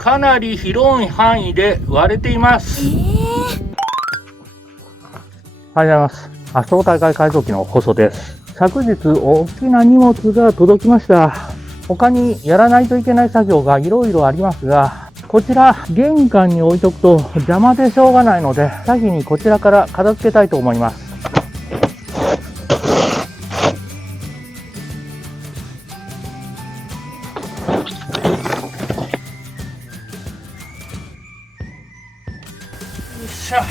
かなり広い範囲で割れています。おはようございます。阿蘇大会改造機の細です。昨日大きな荷物が届きました。他にやらないといけない作業がいろいろありますが、こちら玄関に置いとくと邪魔でしょうがないので、先にこちらから片付けたいと思います。よっしゃ、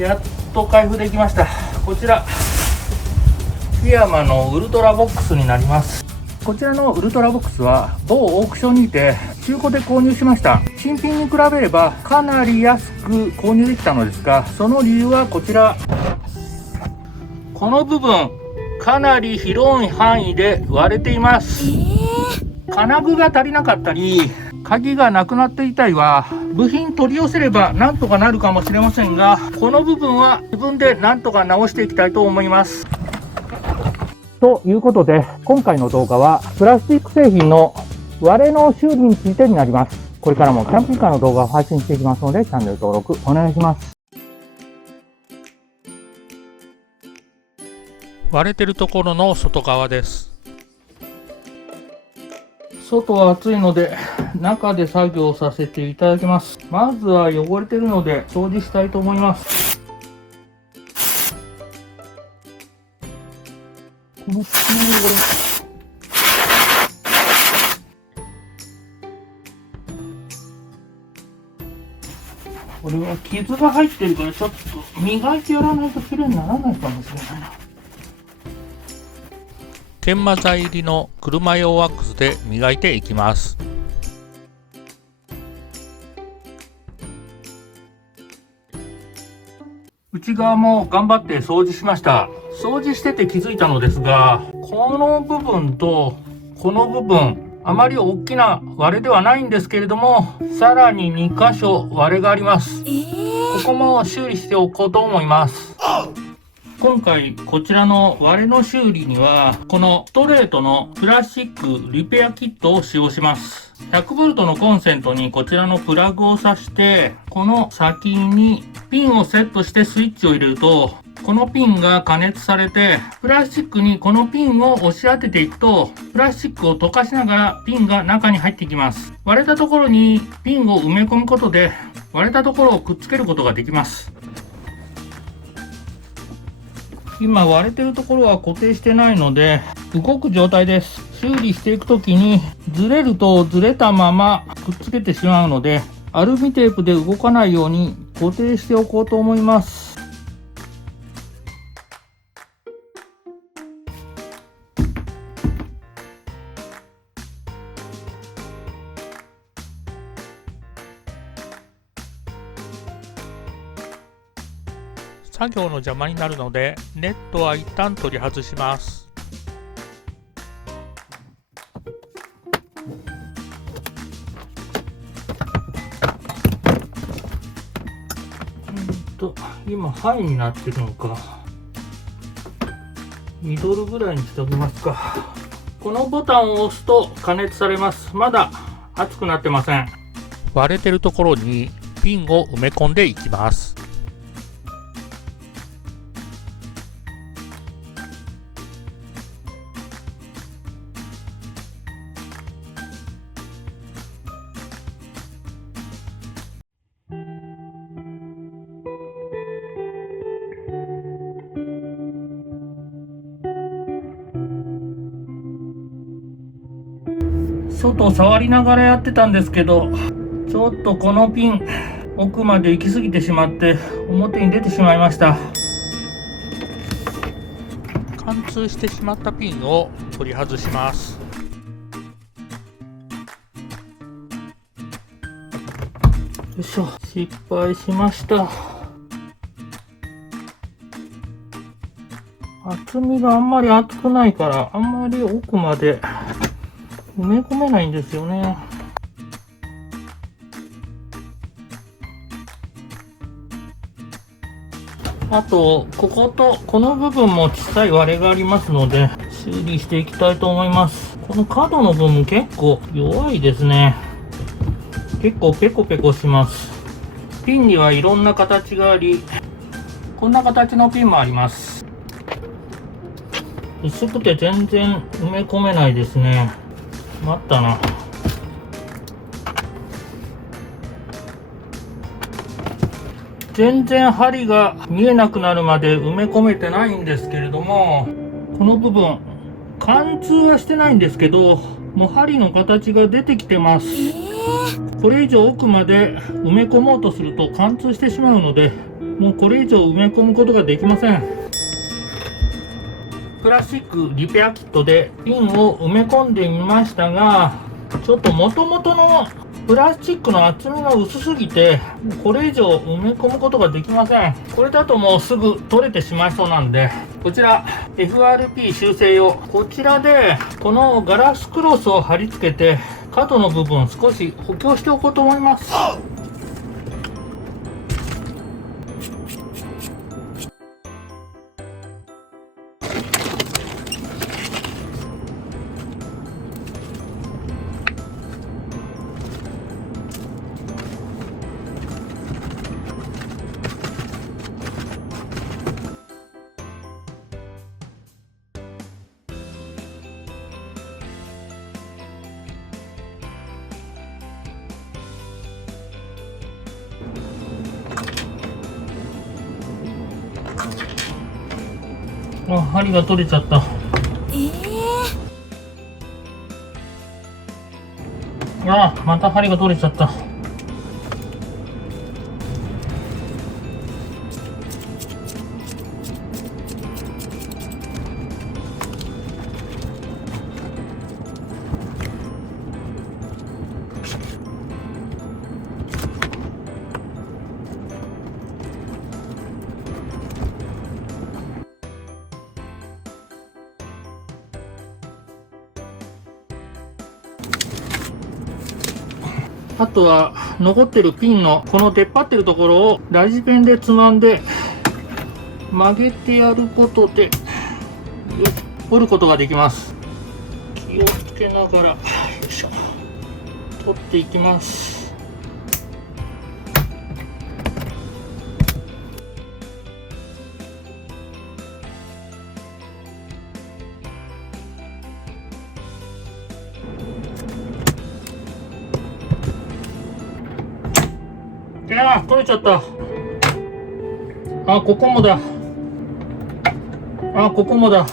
やっと開封できました。こちら檜山のウルトラボックスになります。こちらのウルトラボックスは某オークションにて中古で購入しました。新品に比べればかなり安く購入できたのですが、その理由はこちら、この部分かなり広い範囲で割れています。金具が足りなかったり鍵がなくなっていたりは、部品取り寄せればなんとかなるかもしれませんが、この部分は自分でなんとか直していきたいと思います。ということで、今回の動画はプラスチック製品の割れの修理についてになります。これからもキャンピングカーの動画を配信していきますので、チャンネル登録お願いします。割れてるところの外側です。外は暑いので中で作業させていただきます。まずは汚れてるので掃除したいと思います。この隙間の汚れ、これは傷が入ってるからちょっと磨いてやらないときれいにならないかもしれないな。研磨剤入りの車用ワックスで磨いていきます。内側も頑張って掃除しました。掃除してて気づいたのですが、この部分とこの部分、あまり大きな割れではないんですけれども、さらに2箇所割れがあります。ここも修理しておこうと思います。今回こちらの割れの修理には、このストレートのプラスチックリペアキットを使用します。100V のコンセントにこちらのプラグを挿して、この先にピンをセットしてスイッチを入れると、このピンが加熱されて、プラスチックにこのピンを押し当てていくと、プラスチックを溶かしながらピンが中に入っていきます。割れたところにピンを埋め込むことで、割れたところをくっつけることができます。今割れてるところは固定してないので動く状態です。修理していくときにずれるとずれたままくっつけてしまうので、アルミテープで動かないように固定しておこうと思います。作業の邪魔になるので、ネットは一旦取り外します。今ハイになってるのか、ミドルぐらいにしておきますか。このボタンを押すと加熱されます。まだ熱くなってません。割れてるところにピンを埋め込んでいきます。外触りながらやってたんですけど、ちょっとこのピン奥まで行き過ぎてしまって表に出てしまいました。貫通してしまったピンを取り外します。よいしょ、失敗しました。厚みがあんまり厚くないからあんまり奥まで埋め込めないんですよね。あとこことこの部分も小さい割れがありますので修理していきたいと思います。この角の部分結構弱いですね。結構ペコペコします。ピンにはいろんな形があり、こんな形のピンもあります。薄くて全然埋め込めないですね。待ったな。全然針が見えなくなるまで埋め込めてないんですけれども、この部分貫通はしてないんですけど、もう針の形が出てきてます。これ以上奥まで埋め込もうとすると貫通してしまうので、もうこれ以上埋め込むことができません。プラスチックリペアキットでピンを埋め込んでみましたが、ちょっと元々のプラスチックの厚みが薄すぎて、これ以上埋め込むことができません。これだともうすぐ取れてしまいそうなんで、こちら FRP 修正用、こちらでこのガラスクロスを貼り付けて角の部分少し補強しておこうと思います。あ、針が取れちゃった。あ、また針が取れちゃった。あとは残ってるピンのこの出っ張ってるところをラジペンでつまんで曲げてやることで折ることができます。気をつけながら、よいしょ、取っていきます。取れちゃった。あ、ここもだ。あ、ここもだ。ち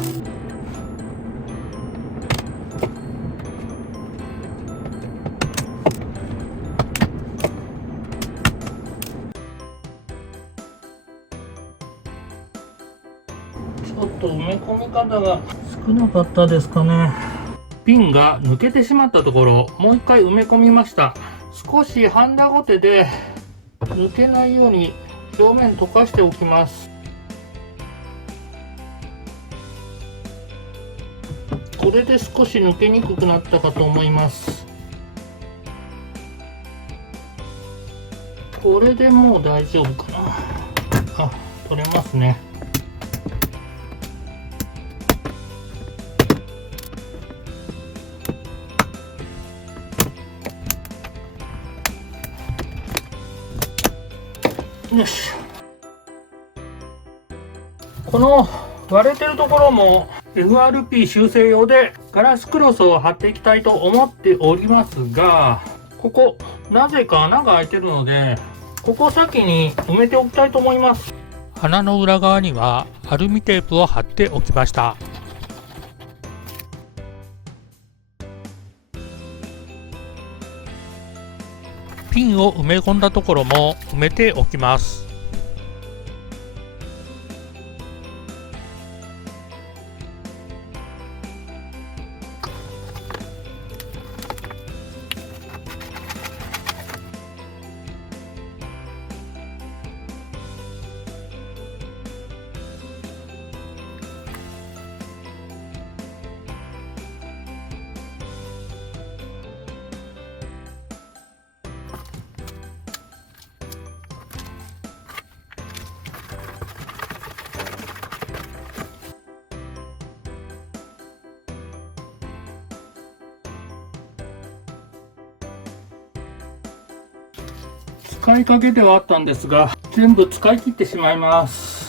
ょっと埋め込み方が少なかったですかね。ピンが抜けてしまったところ、もう一回埋め込みました。少しハンダゴテで抜けないように表面溶かしておきます。これで少し抜けにくくなったかと思います。これでもう大丈夫かな。あ、取れますね。よし。この割れてるところも FRP 修正用でガラスクロスを貼っていきたいと思っておりますが、ここなぜか穴が開いてるので、ここを先に埋めておきたいと思います。穴の裏側にはアルミテープを貼っておきました。ピンを埋め込んだところも埋めておきます。使いかけではあったんですが、全部使い切ってしまいます。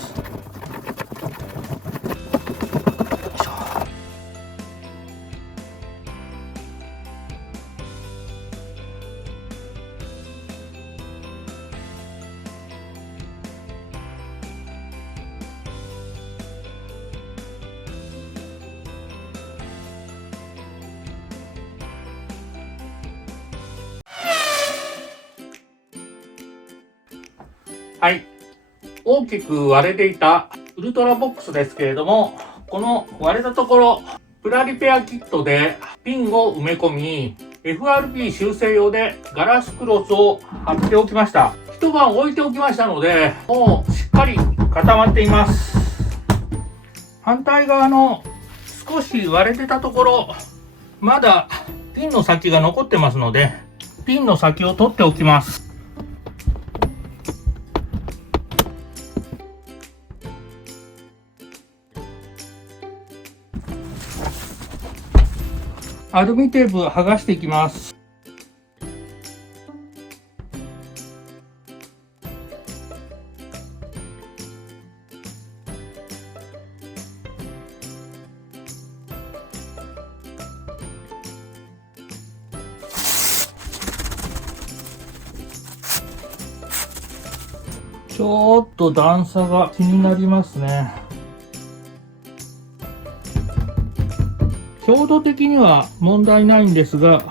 はい、大きく割れていたウルトラボックスですけれども、この割れたところ、プラリペアキットでピンを埋め込み、FRP 修正用でガラスクロスを貼っておきました。一晩置いておきましたので、もうしっかり固まっています。反対側の少し割れてたところ、まだピンの先が残ってますので、ピンの先を取っておきます。アルミテープ剥がしていきます。ちょっと段差が気になりますね。強度的には問題ないんですが、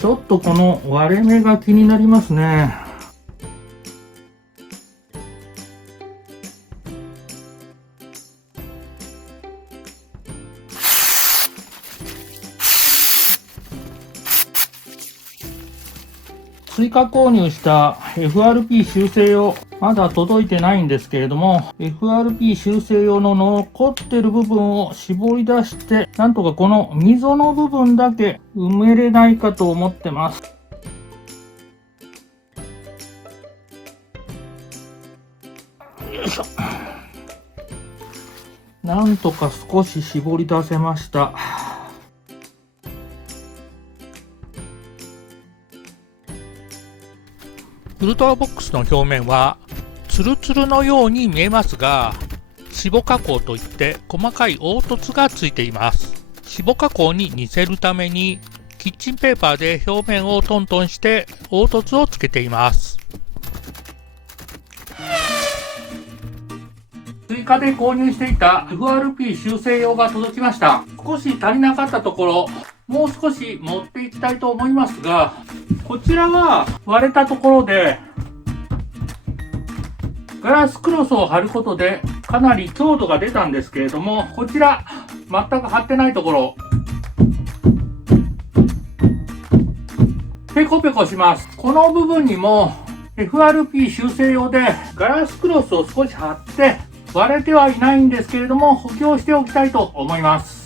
ちょっとこの割れ目が気になりますね。追加購入した FRP 修正用、まだ届いてないんですけれども、FRP 修正用の残ってる部分を絞り出して、なんとかこの溝の部分だけ埋めれないかと思ってます。よいしょ。なんとか少し絞り出せました。ウルトラボックスの表面はツルツルのように見えますが、脂肪加工といって細かい凹凸がついています。脂肪加工に似せるためにキッチンペーパーで表面をトントンして凹凸をつけています。追加で購入していた FRP 修正用が届きました。少し足りなかったところ、もう少し持っていきたいと思いますが、こちらは割れたところでガラスクロスを貼ることでかなり強度が出たんですけれども、こちら全く貼ってないところ、ペコペコします。この部分にも FRP 修正用でガラスクロスを少し貼って割れてはいないんですけれども、補強しておきたいと思います。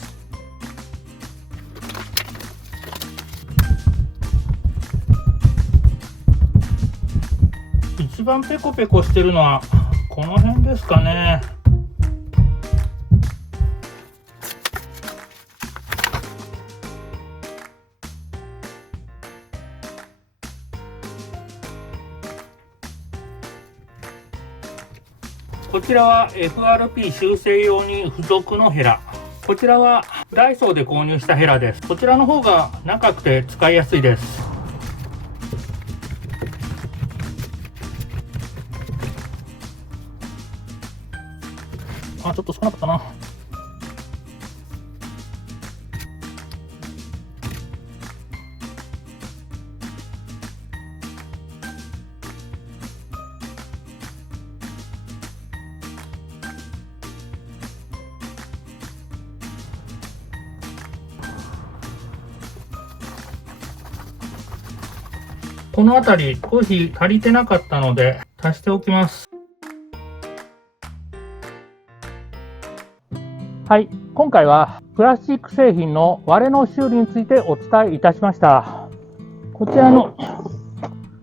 一番ペコペコしてるのはこの辺ですかね。こちらは FRP 修正用に付属のヘラ。こちらはダイソーで購入したヘラです。こちらの方が長くて使いやすいです。ちょっと少なかったな。この辺り少し足りてなかったので足しておきます。はい、今回はプラスチック製品の割れの修理についてお伝えいたしました。こちらの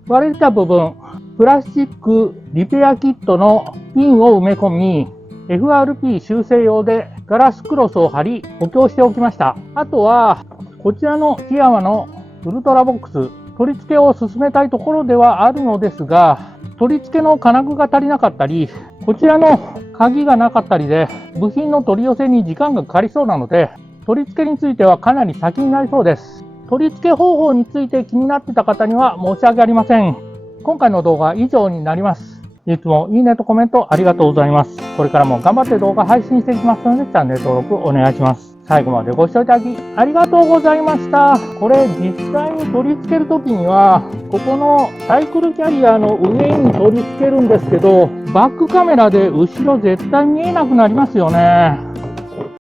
割れた部分、プラスチックリペアキットのピンを埋め込み、FRP 修正用でガラスクロスを貼り補強しておきました。あとはこちらの檜山のウルトラボックス、取り付けを進めたいところではあるのですが、取り付けの金具が足りなかったり、こちらの鍵がなかったりで、部品の取り寄せに時間がかかりそうなので、取り付けについてはかなり先になりそうです。取り付け方法について気になってた方には申し訳ありません。今回の動画は以上になります。いつもいいねとコメントありがとうございます。これからも頑張って動画配信していきますので、チャンネル登録お願いします。最後までご視聴いただきありがとうございました。これ実際に取り付けるときには、ここのサイクルキャリアの上に取り付けるんですけど、バックカメラで後ろ絶対見えなくなりますよね。